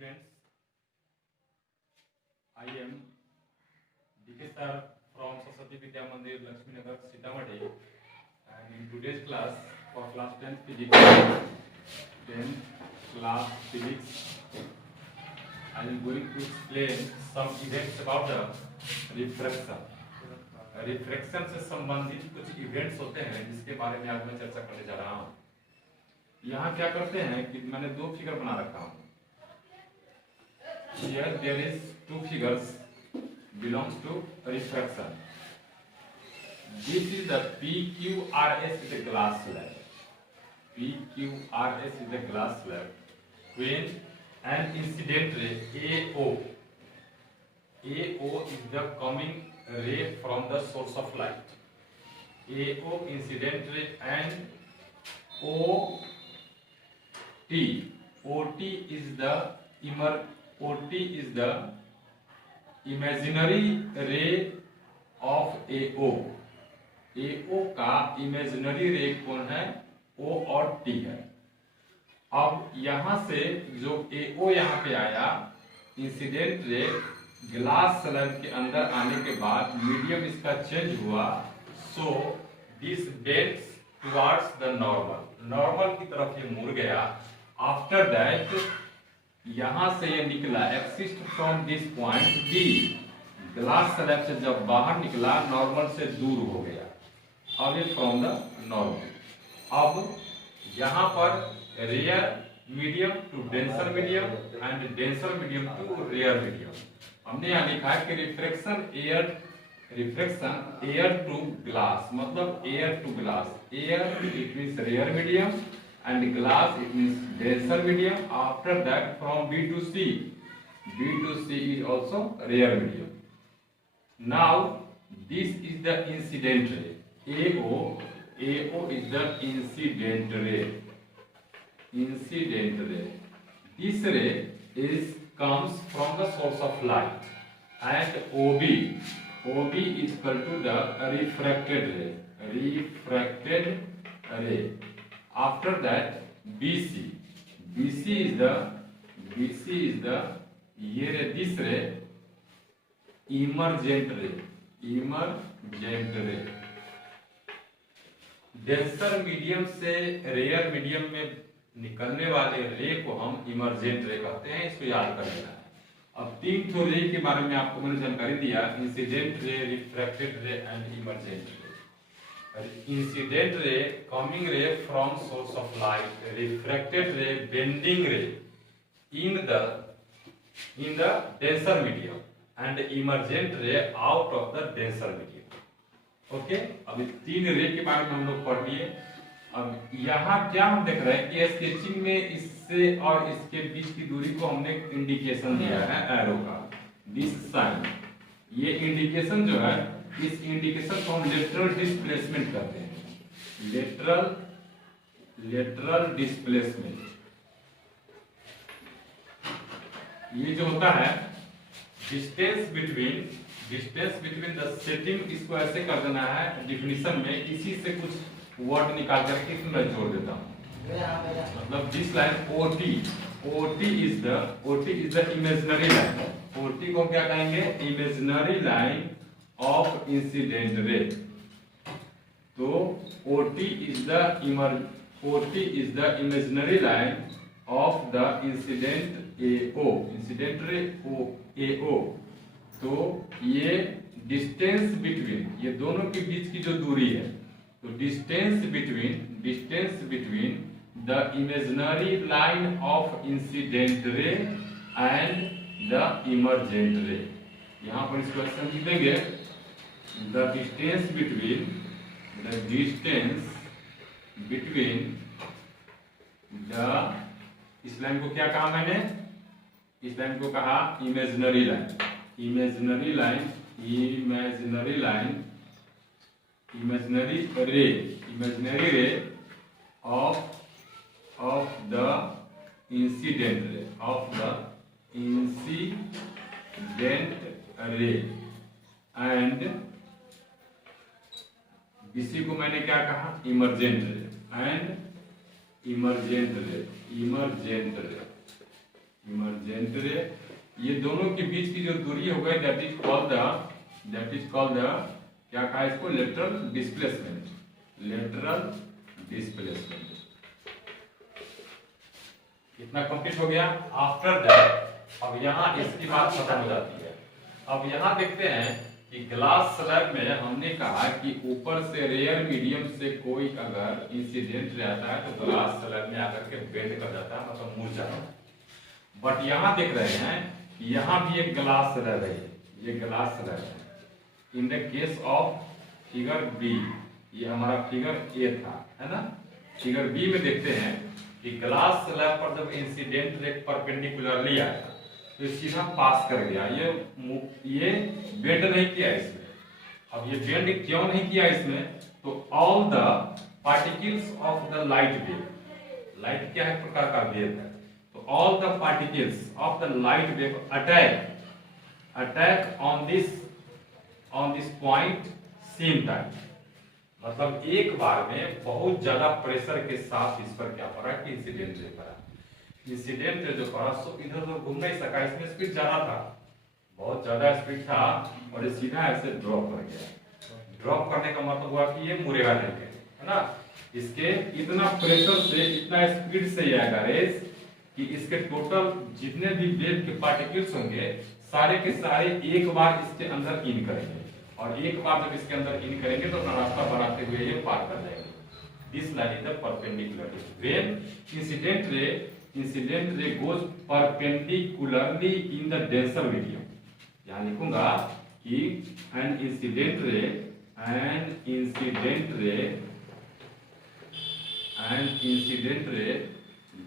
students, I am DK sir from Saraswati Vidya Mandir, Lakshmi Nagar, Sitamarhi, and in today's class for class 10th physics, I am going to explain some events about the refraction. Refraction से संबंधित कुछ events होते हैं जिसके बारे में आज मैं चर्चा करने जा रहा हूँ। यहाँ क्या करते हैं कि मैंने दो फिगर बना रखा हूँ। Here there is two figures belongs to refraction. This is the PQRS is a glass slab. PQRS is a glass slab. When an incident ray AO is the coming ray from the source of light. AO incident ray and OT is the imaginary ray of AO. AO का imaginary ray कौन है? O और T है। अब यहाँ से जो AO यहाँ पे आया, इंसिडेंट रे ग्लास स्लैब के अंदर आने के बाद मीडियम इसका चेंज हुआ, so this bends towards the normal की तरफ ये मुड़ गया। आफ्टर दैट यहाँ से ये निकला exist from this point B, glass slab से जब बाहर निकला नॉर्मल से दूर हो गया, अवे फ्रॉम द नॉर्मल। अब यहाँ पर rare medium to denser medium and denser medium to rare medium. हमने यहाँ लिखा है कि रिफ्रैक्शन एयर टू ग्लास, मतलब air to glass. Air it means rare medium and glass it means denser medium. After that from B to C is also rare medium. Now this is the incident ray. AO is the incident ray. This ray comes from the source of light, and OB is equal to the refracted ray. After that BC is the this ray emergent ray. Denser medium से rare medium में निकलने वाले रे को हम emergent रे कहते हैं, इसको याद कर लेना है। अब तीन तो रे के बारे में आपको मैंने जानकारी दिया, इंसिडेंट रे, रिफ्रैक्टेड रे एंड इमर्जेंट रे। Incident ray coming ray from source of light, refracted ray bending ray in the denser medium and emergent ray out of the denser medium. Okay, अभी तीन रे के बारे में हम लोग पढ़ लिए। अब यहाँ क्या हम देख रहे हैं कि स्केचिंग में इससे और इसके बीच की दूरी को हमने इंडिकेशन दिया है एरो का, दिस साइन। ये इंडिकेशन जो है, इस इंडिकेशन को हम लेटरल डिस्प्लेसमेंट कहते हैं। लेटरल डिस्प्लेसमेंट ये जो होता है डिस्टेंस बिटवीन द सेटिंग, इसको ऐसे कर देना है डिफिनीशन में, इसी से कुछ वर्ड निकाल करके इसमें मैं जोड़ देता हूँ। मतलब this line OT is the imaginary line. OT को क्या कहेंगे? Imaginary line of incident ray. So OT is the imaginary line of the incident ray AO. तो ये डिस्टेंस बिटवीन, ये दोनों के बीच की जो दूरी है, तो distance between the imaginary line of incident ray and the emergent रे। यहाँ पर इसको समझ देंगे, the distance between the, इस लाइन को क्या कहा मैंने? इस लाइन को कहा इमेजिनरी लाइन रे of the incident ray and BC को मैंने क्या कहा? इमर्जेंट रे and emergent ray incident ray, ये दोनों के बीच की जो दूरी हो गई दैट इज कॉल्ड द क्या कहा इसको, लेटरल डिस्प्लेसमेंट, लेटरल डिस्प्लेसमेंट। इतना कंप्लीट हो गया। आफ्टर दैट अब यहाँ इसकी बात खत्म हो जाती है। अब यहाँ देखते हैं कि ग्लास स्लैब में हमने कहा कि ऊपर से रेयर मीडियम से कोई अगर इंसिडेंट रहता है तो ग्लास स्लैब में आकर के बेंड कर जाता है, मतलब मुड़ जाता है। बट यहाँ देख रहे हैं यहाँ भी एक ग्लास स्लैब है, ये ग्लास स्लैब है। In the case of figure B, ये हमारा फिगर ए था, है ना। फिगर बी में देखते हैं कि ग्लास स्लैब पर जब इंसिडेंट रे परपेंडिकुलरली आया तो सीधा पास कर गया, ये बेंड नहीं किया इसमें। अब ये बेंड क्यों नहीं किया इसमें, तो all the particles of the light wave, light क्या है, प्रकार का वेव है, तो all the particles of the light wave attack on this point same time, मतलब एक बार में बहुत ज्यादा प्रेशर के साथ इस पर क्या पड़ा कि इंसिडेंट रे पड़ा। इंसिडेंट रे जो पड़ा सो इधर तो घूम नहीं सका, इसमें स्पीड ज्यादा था, बहुत ज्यादा स्पीड था और ये सीधा ऐसे ड्रॉप कर गया। ड्रॉप करने का मतलब हुआ कि ये मुड़ेगा नहीं, है ना। इसके इतना प्रेशर से, इतना स्पीड से ये आएगा रेस कि इसके टोटल जितने भी वेव के पार्टिकल्स होंगे सारे के सारे एक बार इसके अंदर इन करेंगे, और एक बार जब इसके अंदर इन करेंगे तो रास्ता बनाते हुए ये पार कर जाएंगे। This line is the perpendicular when incident ray goes perpendicularly in the denser medium. यहां लिखूंगा कि an incident ray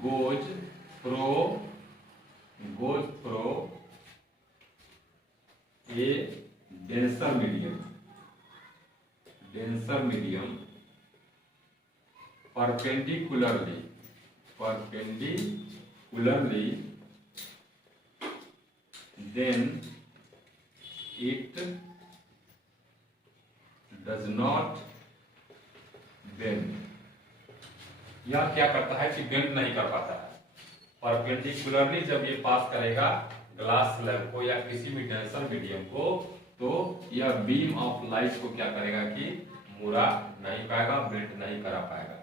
goes through a denser medium perpendicularly then it does not bend। यह क्या करता है कि बेंड नहीं कर पाता है। परपेंडिकुलरली जब ये पास करेगा ग्लास स्लैब को या किसी भी डेंसर मीडियम को, तो यह बीम ऑफ लाइट को क्या करेगा कि मुड़ा नहीं पाएगा, बेंड नहीं करा पाएगा।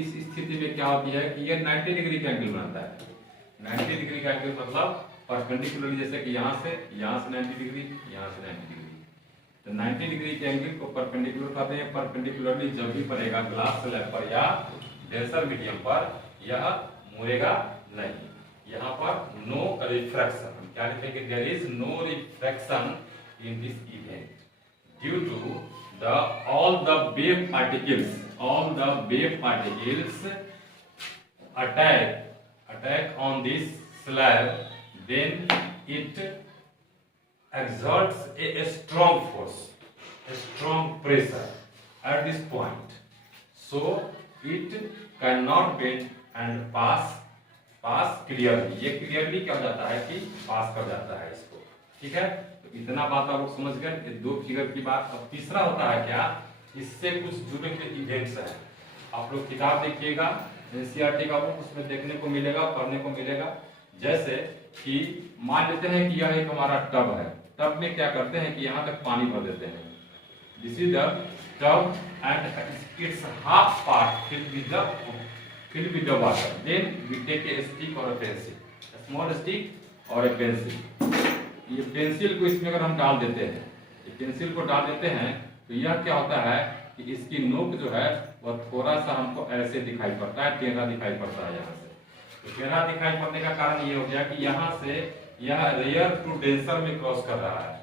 इस स्थिति में क्या होती है कि ये 90 डिग्री का एंगल बनाता है। 90 डिग्री का एंगल मतलब परपेंडिकुलरली, जैसे कि यहाँ से 90 डिग्री, यहाँ से 90 डिग्री, तो 90 डिग्री के एंगल को परपेंडिकुलर कहते हैं। परपेंडिकुलरली जब भी पड़ेगा ग्लास स्लैब पर या डेंसर मीडियम पर, यह मुड़ेगा नहीं। यहाँ पर नो रिफ्रैक्शन, हम क्या लिखेंगे, there is no refraction in this event due to the all the wave particles attack on this slab, then it exerts a strong force, a strong pressure at this point, so it cannot bend and pass clearly। ये clearly क्या हो जाता है कि पास कर जाता है इसको, ठीक है। तो इतना बात आप लोग समझ गए, ये दो फिगर की बात। अब तीसरा होता है क्या, इससे कुछ जुड़े हुए इवेंट्स हैं। आप लोग किताब देखिएगा, एनसीईआरटी का बुक, उसमें देखने को मिलेगा, पढ़ने को मिलेगा। जैसे कि मान लेते हैं कि यह एक हमारा टब है, टब में क्या करते हैं कि यहाँ तक पानी भर देते हैं। This is the tub and it's half part filled with the water, then we take a stick or a pencil, a small stick or a pencil। ये पेंसिल को इसमें अगर हम डाल देते हैं, ये पेंसिल को डाल देते हैं तो यह क्या होता है कि इसकी नोक जो है वह थोड़ा सा हमको ऐसे दिखाई पड़ता है, टेढ़ा दिखाई पड़ता है यहाँ से। तो टेढ़ा दिखाई पड़ने का कारण ये हो गया कि यहाँ से यह रेयर टू डेंसर में क्रॉस कर रहा है।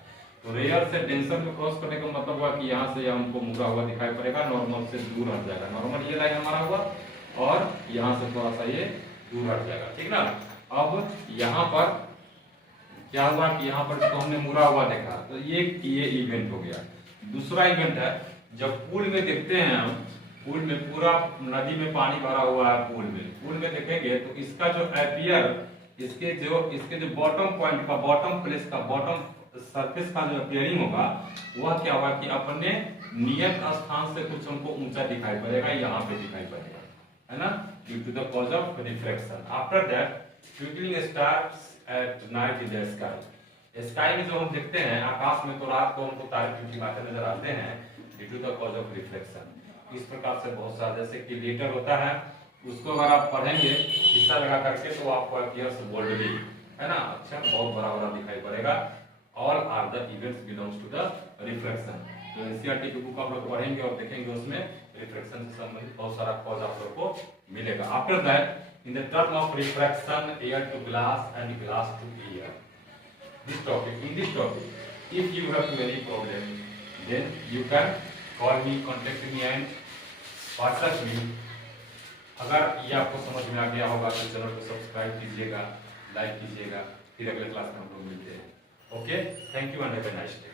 तो रेयर से डेंसर में क्रॉस करने का मतलब हुआ कि यहाँ से यह हमको मुड़ा हुआ दिखाई पड़ेगा, नॉर्मल से दूर हट जाएगा। नॉर्मल ये लाइन हमारा हुआ और यहाँ से थोड़ा सा ये दूर हट जाएगा, ठीक ना। अब यहाँ पर क्या हुआ कि यहाँ पर इसको हमने मुड़ा हुआ देखा, तो ये इवेंट हो गया। दूसरा इवेंट है जब पूल में देखते हैं हम, पूल में पूरा नदी में पानी भरा हुआ है, पूल में देखेंगे तो इसका जो एपियर, इसके जो बॉटम पॉइंट का, बॉटम प्लेस का, बॉटम सरफेस का जो अपियरिंग होगा वह क्या होगा कि अपने नियत स्थान से कुछ हमको ऊंचा दिखाई पड़ेगा, यहाँ पे दिखाई पड़ेगा, है ना, due to the cause of reflection. After that twinkling stars at night in the sky. Sky में जो हम देखते हैं आकाश में, तो रात को हमको तारे टिमटिमाते नजर आते हैं due to the cause of reflection. इस प्रकार से बहुत सारे, जैसे कि लेटर होता है, उसको अगर आप पढ़ेंगे हिस्सा लगा करके तो आपको अपीयर्स बोल्डली, है ना, अच्छा बहुत बड़ा बड़ा दिखाई पड़ेगा। All are the events belongs to the reflection. तो एनसीईआरटी की बुक आप लोग पढ़ेंगे और देखेंगे, उसमें रिफ्लेक्शन से संबंधित बहुत सारा कॉज आप लोग को मिलेगा। After that, in the term of refraction, air to glass and glass to air. This topic, in this topic, if you have any problem, then you can call me, contact me and WhatsApp me. अगर ये आपको समझ में आ गया होगा तो channel को subscribe कीजिएगा, लाइक कीजिएगा। फिर अगले क्लास में हम लोग मिलते हैं। Okay, thank you and have a nice day.